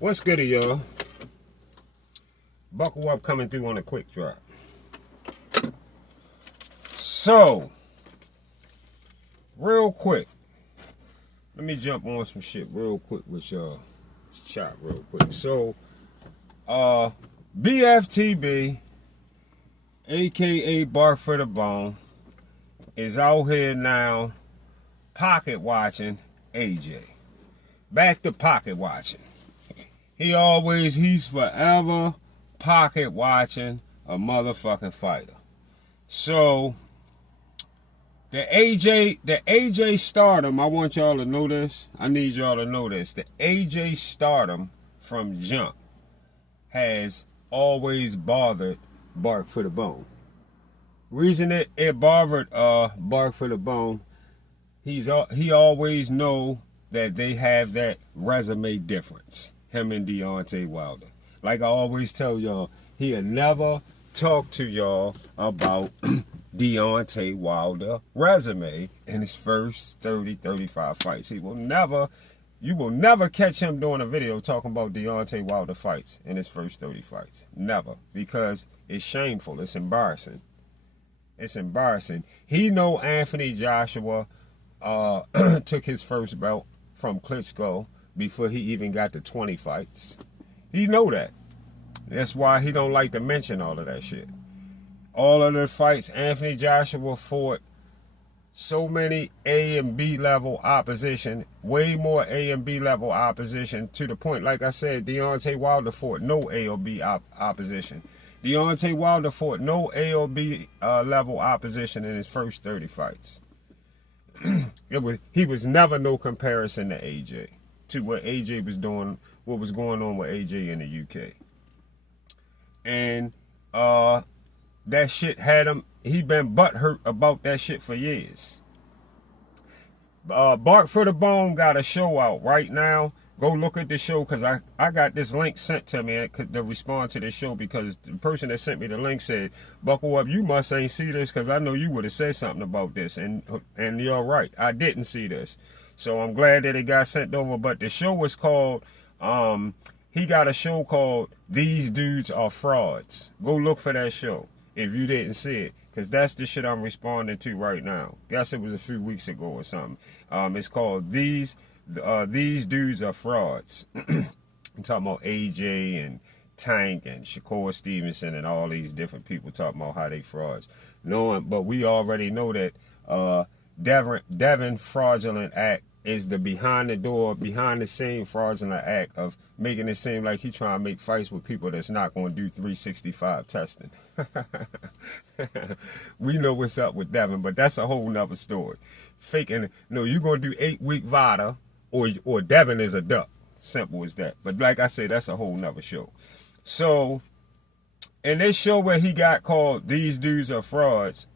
What's good, y'all? Buckle up, coming through on a quick drop. So, real quick, let me jump on some shit real quick with y'all. Let's chop real quick. So, BFTB, aka Bark for the Bone, is out here now pocket watching AJ. Back to pocket watching. He's forever pocket watching a motherfucking fighter. So the AJ stardom, I want y'all to know this. I need y'all to know this. The AJ stardom from jump has always bothered Bark for the Bone. Reason it bothered Bark for the Bone, he always know that they have that resume difference. Him and Deontay Wilder. Like I always tell y'all, he'll never talk to y'all about Deontay Wilder resume in his first 30-35 fights. You will never catch him doing a video talking about Deontay Wilder fights in his first 30 fights. Never. Because it's shameful. It's embarrassing. It's embarrassing. He know Anthony Joshua took his first belt from Klitschko before he even got to 20 fights. He know that. That's why he don't like to mention all of that shit. All of the fights Anthony Joshua fought, so many A and B level opposition, way more A and B level opposition, to the point, like I said, Deontay Wilder fought no A or B opposition. Deontay Wilder fought no A or B level opposition in his first 30 fights. He was never no comparison to AJ, to what AJ was doing, what was going on with AJ in the UK. And that shit had him, he been butthurt about that shit for years. Bark for the Bone got a show out right now. Go look at the show, because I got this link sent to me to respond to this show, because the person that sent me the link said, buckle up, you must ain't see this, because I know you would have said something about this. And you're right, I didn't see this. So I'm glad that it got sent over. But the show was called, he got a show called These Dudes Are Frauds. Go look for that show if you didn't see it, because that's the shit I'm responding to right now. Guess it was a few weeks ago or something. It's called These Dudes Are Frauds. I'm talking about AJ and Tank and Shakur Stevenson and all these different people talking about how they frauds. But we already know that Devin fraudulent act is the behind the scene fraudulent act of making it seem like he trying to make fights with people that's not going to do 365 testing. We know what's up with Devin, but that's a whole nother story. Faking, no, you're going to do 8-week VADA, or Devin is a duck. Simple as that. But like I said, that's a whole nother show. So, in this show where he got called These Dudes Are Frauds,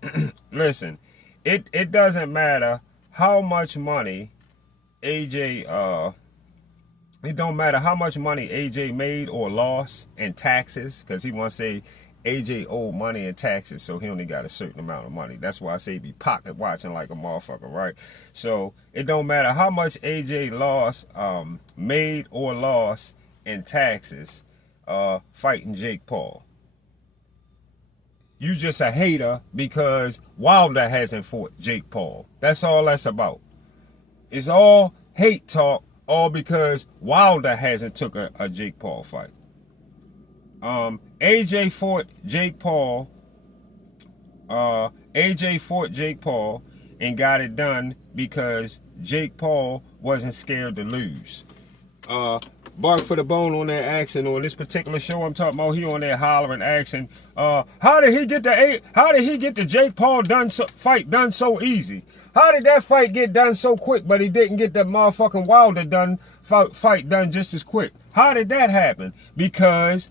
listen, it doesn't matter how much money AJ, it don't matter how much money AJ made or lost in taxes, because he want to say AJ owed money in taxes, so he only got a certain amount of money. That's why I say be pocket watching like a motherfucker, right? So it don't matter how much AJ lost, made or lost in taxes, fighting Jake Paul. You just a hater because Wilder hasn't fought Jake Paul. That's all that's about. It's all hate talk, all because Wilder hasn't took a Jake Paul fight. AJ fought Jake Paul. AJ fought Jake Paul and got it done because Jake Paul wasn't scared to lose. Bark for the Bone on there asking, on this particular show I'm talking about, he on there hollering, asking, how did he get the Jake Paul fight done so easy? How did that fight get done so quick, but he didn't get that motherfucking Wilder fight done just as quick? How did that happen? Because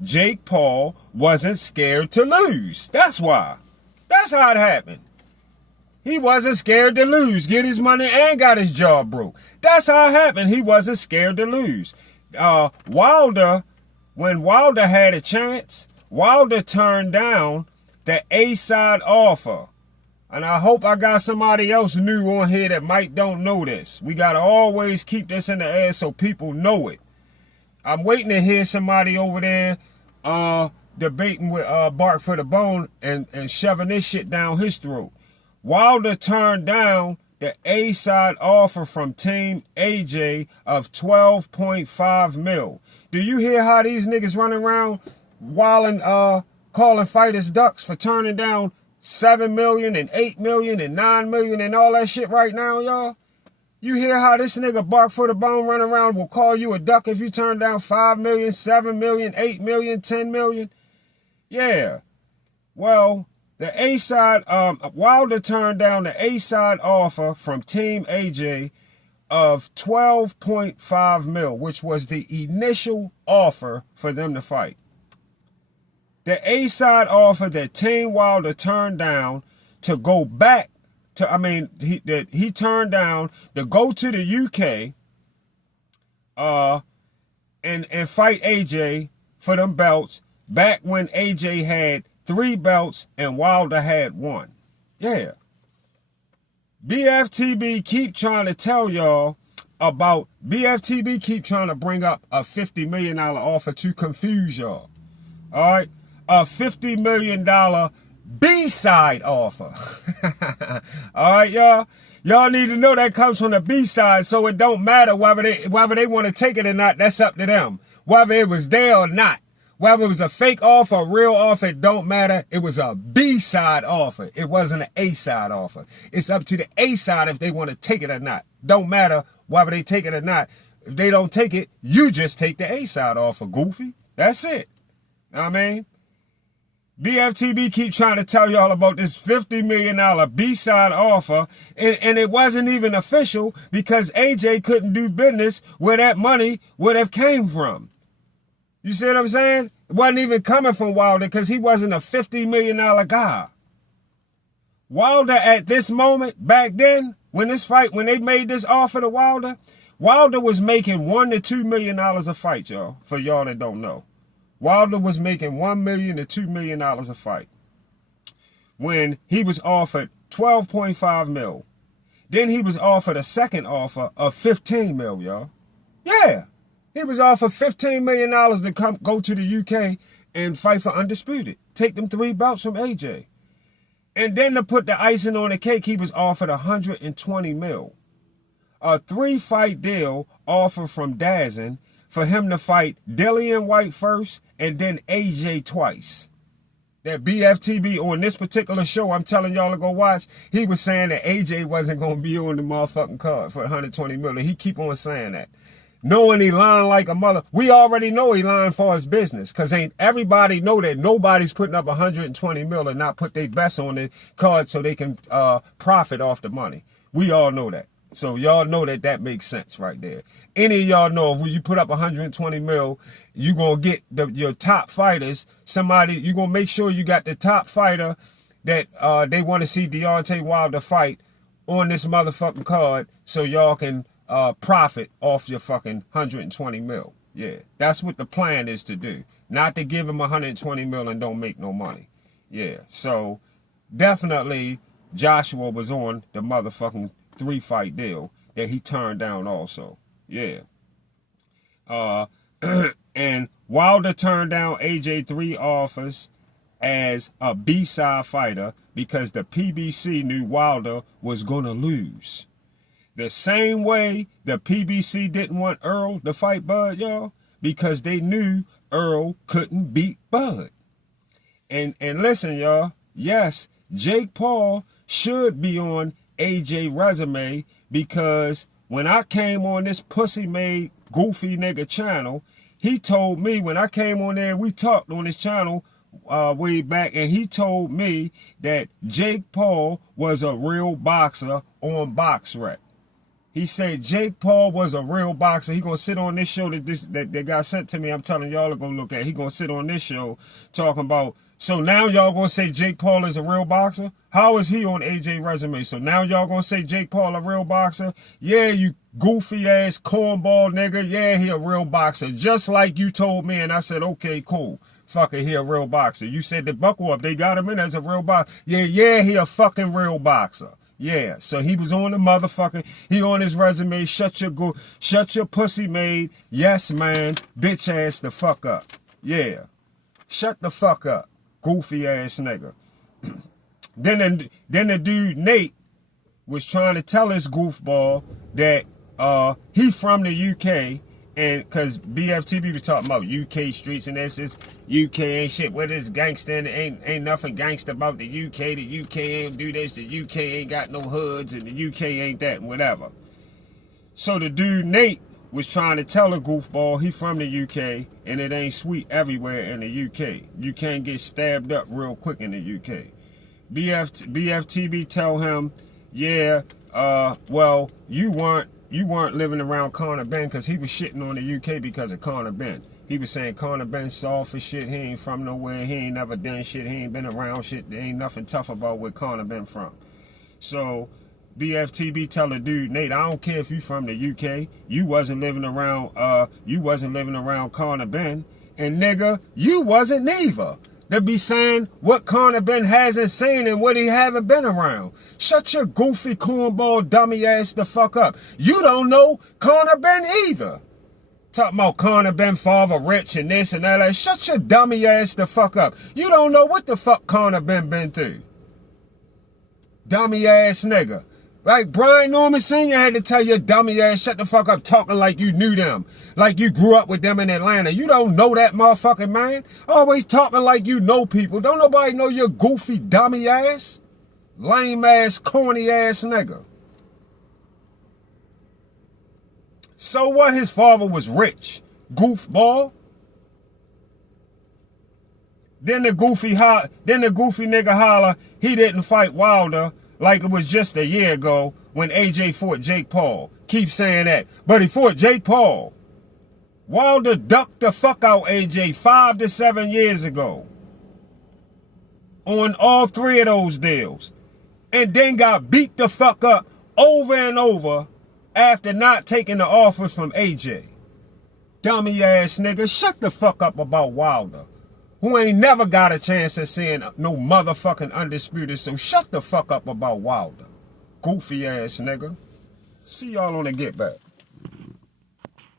Jake Paul wasn't scared to lose. That's why. That's how it happened. He wasn't scared to lose, get his money, and got his jaw broke. That's how it happened. He wasn't scared to lose. Wilder, when Wilder had a chance, Wilder turned down the A-side offer. And I hope I got somebody else new on here that might don't know this. We got to always keep this in the air so people know it. I'm waiting to hear somebody over there debating with Bark for the Bone and shoving this shit down his throat. Wilder turned down the A-side offer from Team AJ of 12.5 mil. Do you hear how these niggas running around wilding, calling fighters ducks for turning down 7 million and 8 million and 9 million and all that shit right now, y'all? You hear how this nigga Bark for the Bone running around will call you a duck if you turn down 5 million, 7 million, 8 million, 10 million? Yeah. Well, the A-side, Wilder turned down the A-side offer from Team AJ of 12.5 mil, which was the initial offer for them to fight. The A-side offer that Team Wilder turned down to go back to, he turned down to go to the UK and fight AJ for them belts back when AJ had 3 belts and Wilder had 1. Yeah. BFTB keep trying to tell y'all about, BFTB keep trying to bring up a $50 million offer to confuse y'all. All right. A $50 million B-side offer. All right, y'all. Y'all need to know that comes from the B-side, so it don't matter whether they want to take it or not. That's up to them. Whether it was there or not. Whether it was a fake offer, a real offer, it don't matter. It was a B-side offer. It wasn't an A-side offer. It's up to the A-side if they want to take it or not. Don't matter whether they take it or not. If they don't take it, you just take the A-side offer, goofy. That's it. Know what I mean? BFTB keep trying to tell y'all about this $50 million B-side offer, and it wasn't even official because AJ couldn't do business where that money would have came from. You see what I'm saying? It wasn't even coming from Wilder because he wasn't a $50 million guy. Wilder at this moment, back then, when they made this offer to Wilder, Wilder was making $1 to $2 million a fight, y'all, for y'all that don't know. Wilder was making $1 million to $2 million a fight when he was offered 12.5 mil. Then he was offered a second offer of 15 mil, y'all. Yeah. He was offered $15 million to go to the UK and fight for Undisputed. Take them 3 belts from AJ. And then to put the icing on the cake, he was offered 120 mil. A 3-fight deal offered from Dazin for him to fight Dillian White first and then AJ twice. That BFTB on this particular show, I'm telling y'all to go watch, he was saying that AJ wasn't going to be on the motherfucking card for 120 million. He keep on saying that. Knowing he lying like a mother. We already know he lying for his business because ain't everybody know that nobody's putting up 120 million and not put their best on the card so they can profit off the money. We all know that. So y'all know that makes sense right there. Any of y'all know if you put up 120 mil, you going to get your top fighters, you going to make sure you got the top fighter that they want to see Deontay Wilder fight on this motherfucking card so y'all can profit off your fucking 120 mil. Yeah, that's what the plan is to do. Not to give him 120 mil and don't make no money. Yeah, so definitely Joshua was on the motherfucking 3-fight deal that he turned down also. Yeah. And Wilder turned down AJ 3 offers as a B-side fighter because the PBC knew Wilder was going to lose. The same way the PBC didn't want Earl to fight Bud, y'all, because they knew Earl couldn't beat Bud. And listen, y'all, yes, Jake Paul should be on AJ resume because when I came on this pussy-made goofy nigga channel, he told me, when I came on there, we talked on this channel way back, and he told me that Jake Paul was a real boxer on BoxRec. He said Jake Paul was a real boxer. He gonna sit on this show that got sent to me. I'm telling y'all to go look at. He gonna sit on this show talking about. So now y'all gonna say Jake Paul is a real boxer? How is he on AJ resume? So now y'all gonna say Jake Paul a real boxer? Yeah, you goofy ass cornball nigga. Yeah, he a real boxer. Just like you told me, and I said, okay, cool. Fuck it, he a real boxer. You said the buckle up. They got him in as a real boxer. Yeah, he a fucking real boxer. Yeah, so he was on the motherfucking, he on his resume, shut your pussy made, yes man, bitch ass the fuck up. Yeah, shut the fuck up, goofy ass nigga. Then the dude Nate was trying to tell his goofball that he from the UK, and because BFTB was talking about UK streets and this is UK ain't shit. What is gangster? Ain't nothing gangster about the UK. The UK ain't do this. The UK ain't got no hoods, and the UK ain't that, and whatever. So the dude Nate was trying to tell a goofball he from the UK, and it ain't sweet everywhere in the UK. You can't get stabbed up real quick in the UK. BFTB tell him, yeah, well, you weren't living around Connor Ben, because he was shitting on the UK because of Connor Ben. He was saying Connor Ben soft as shit. He ain't from nowhere. He ain't never done shit. He ain't been around shit. There ain't nothing tough about where Connor Ben from. So BFTB tell the dude, Nate, I don't care if you from the UK. You wasn't living around Connor Ben. And nigga, you wasn't neither. They be saying what Connor Ben hasn't seen and what he haven't been around. Shut your goofy cornball dummy ass the fuck up. You don't know Connor Ben either. Talking about Connor Ben father rich and this and that. Shut your dummy ass the fuck up. You don't know what the fuck Connor Ben been through. Dummy ass nigga. Like Brian Norman Sr. had to tell your dummy ass, shut the fuck up, talking like you knew them. Like you grew up with them in Atlanta. You don't know that motherfucking man. Always talking like you know people. Don't nobody know your goofy dummy ass. Lame ass, corny ass nigga. So what, his father was rich? Goofball. Then the goofy nigga holler, he didn't fight Wilder like it was just a year ago when AJ fought Jake Paul. Keep saying that. But he fought Jake Paul. Wilder ducked the fuck out AJ 5 to 7 years ago. On all 3 of those deals. And then got beat the fuck up over and over after not taking the offers from AJ. Dummy ass nigga, shut the fuck up about Wilder, who ain't never got a chance at seeing no motherfucking undisputed, so shut the fuck up about Wilder. Goofy ass nigga. See y'all on the Get Back.